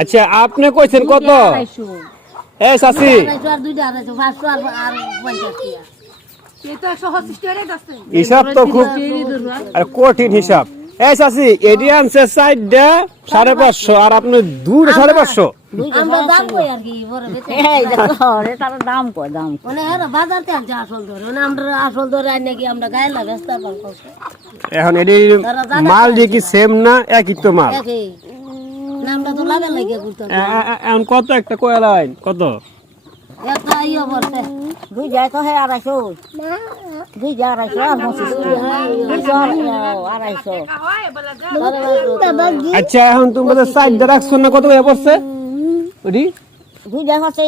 আচ্ছা আপনি কইছেন কত? এই চাচি হিসাব তো খুব কঠিন হিসাব। এই চাচি এডি আনছে 5.5 আর আপনি 2.5 এখন এডি মাল দিয়ে কি সেম না একই তো মাল? এখন কত একটা কয়লা আইন কত? আচ্ছা এখন তুমি 4 রাখছো না, কত হয়ে পড়ছে? ওডি 2 হচ্ছে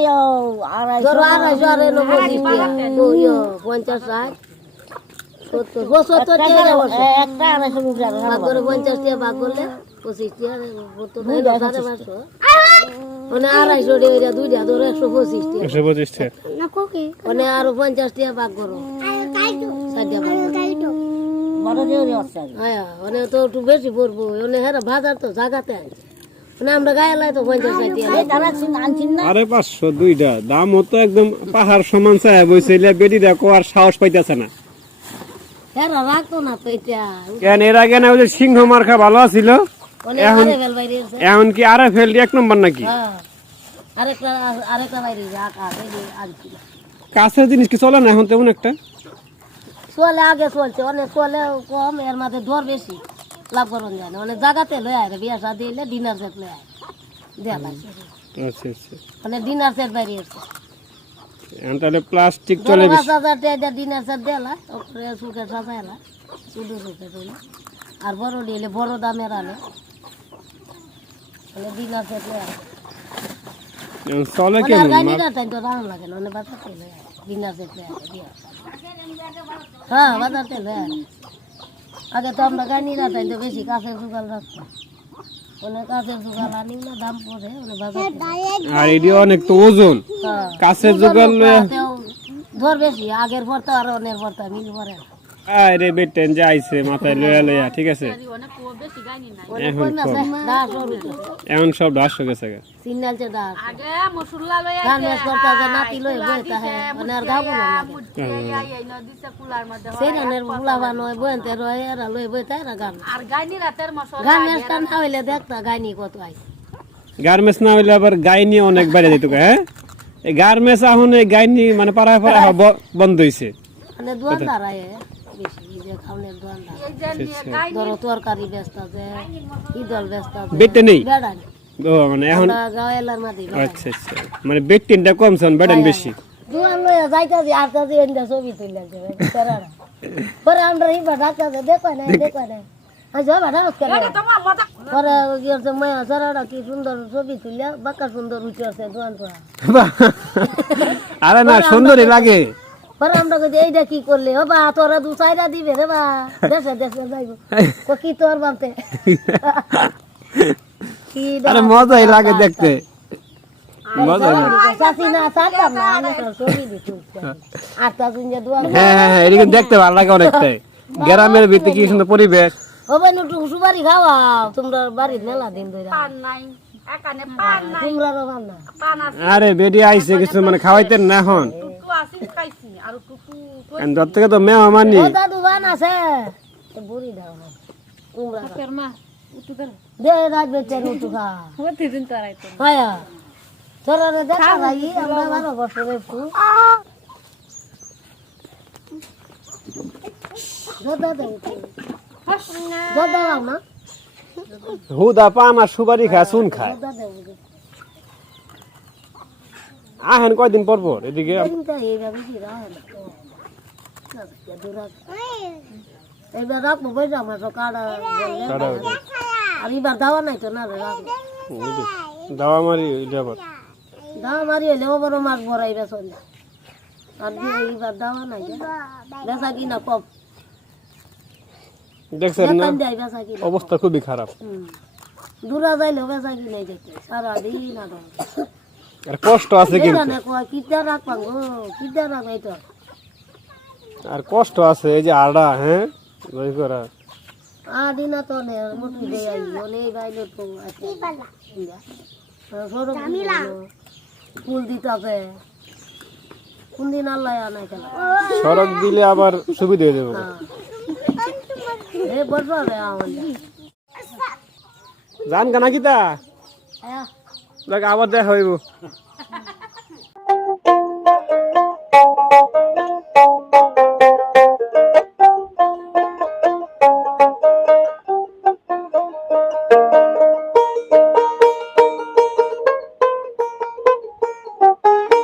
250 বেশি পড়বো বাজার তো জায়গাতে আমরা গায়ে লাই তো 50 আরে 500 দুইটা দাম হতো একদম পাহাড় সমান চায় বইছিলে বেটি দেখো আর সাহস পাইতেছে না। কেন এর আগে না ওই যে সিংহ মার্কা ভালো ছিল, এখন কি আরে ফেলটি 1 নম্বর নাকি? কাছের জিনিস কি চলে না এখন তেমন একটা? চলে, আগে চলছে অনেক, চলে কম, এর মাঝে দর বেশি, লাভ করুন যায় না। অনেক জায়গাতে লয়ে আয় বিয়া শাদি হইলে ডিনার সেট লয়ে আয় দেয়া লাগছে। আচ্ছা আচ্ছা, মানে ডিনার সেট বাইরে আছে এখন তাহলে প্লাস্টিক চলে বেশি। 5000 টাকা ডিনার সেট দেলা, ওপরে সুকে সাজায়লা, শুধু সুকে চলে। আর বড় দিলে বড় দামের আলে, মানে ডিনার সেট লয়ে আয়। এখন চলে কেমন? গাড়িটা তাই তো দাম লাগে না, বাজারতে লয়ে আয় ডিনার সেট লয়ে আয় দিয়া। হ্যাঁ বাজারতে লয়ে আয়। আগে তো আমরা গাড়িটা তাই তো বেশি কাছের সুগাল রাখতাম, অনেক কাছের সুগাল আনি না, দাম পড়ে অনেক বাজার। আর এডি অনেক তো ওজন, কাছের জোগাল ধর বেশি, আগের পর তো আর অনেক পর তো মিল পরে। আরে বেটেন যাইছে মাথায় লয়া লয়া, ঠিক আছে। এখন সব 100 গেছে গা সিগন্যাল চে দাস আগে মসুল্লা লয়া গান মেস করতে যে নাতি লই বইতা হে অনেক গাও বলে এই নদীতে কুলার মধ্যে হয় সেনানের বুলাবা নয় বইতে রয় এরা লই বইতা এরা গান। আর গাইনি রাতের মশলা গান মেস কান হইলে দেখতা গাইনি কত আই, গার্মেন্টস না হইলে আবার গাইনি অনেক বাইরে দিত। হ্যাঁ এই গার্মেন্টস এখন এই গাইনি মানে পাড়া পাড়া বন্ধ হইছে, মানে দোয়ানদার আয় বেশি যে খাওনের দোয়ানদার এই যে গাইনি ধর তরকারি বেচতা যে ইদল বেচতা বেটে নেই বেড়া ও মানে এখন। আচ্ছা আচ্ছা, মানে বেটিনটা কমছন বেটেন বেশি। দোয়ান লয়া যাইতাছি আর তাজি এন্ডা ছবি তুইলা দেবে তারা পরে আমরা ইবা ডাকতা দেখো না আজ বাড়া করে পরে গিয়েছে মায়া সারাটা কি সুন্দর ছবি তুইলা বাকা সুন্দর উঠছে দোয়ান পড়া। আরে না সুন্দরই লাগে। পরে আমরা কই এইটা কি করলে ও বা তোরা 2-4টা দিবে রে বা দেশে দেশে যাইবো কো কি তোর বানতে। আরে মজাই লাগে দেখতে, মজা লাগে। চাচি না সারতাম না আমি তো ছবি দিছি আর তা দুনিয়া দোয়া। হ্যাঁ হ্যাঁ এদিকে দেখতে ভালো লাগে অনেকটাই, গ্রামের ভিতরে কি সুন্দর পরিবেশ। ও ভাই নুটু সুপারি খাওয়া তোমরা বাড়ির মেলা দিন ধরে পান নাই এখানে পান নাই তোমরা রবান না পান আছে। আরে বেডি আইছে কিছু মানে খাওয়াইতেন না এখন টুকু আসি খাইছি আর টুকু এন দত থেকে তো মেহমানি ও দাদু বান আছে বুড়ি দাও তোমরা ফের মা উঠু দে রাত বেচে উঠু খা হতে দিন তো আইতো হায়া তোরা রে দেখা ভাই আমরা 12 বছরের ফু দাদা দে দাদা না হুদা পান আর সুপারি খায় শুন খায়। আহেন কয়দিন পর পর এদিকে এবার রাখবো বই আমরা তো কাড়া আর এবার দাওয়া নাই তো না দাওয়া মারি দাওয়া মারি হলে ও বড় মাছ ভরাইবে চলে আর এবার দাওয়া নাই বেচা কিনা কম। দেখছেন না অবস্থা খুবই খারাপ, দূরা যাইলে বেচা কিনে যেতে সারাদিন আর কষ্ট আছে কিন্তু কিটা রাখবাং গো কিটা রাখবাই তো আর কষ্ট আছে। এই যে আড়া হ্যাঁ ওই করা আদিনা তো নে মুটু দে আই ওনে বাইলে তো আছে সরব ফুল দিতাবে কোন দিন আল্লাহ আনা খেলা সড়ক দিলে আবার সুবিধা হয়ে যাবে এ বড় রে আমার জান গানা কিতা হ্যাঁ আবার দেখা হইব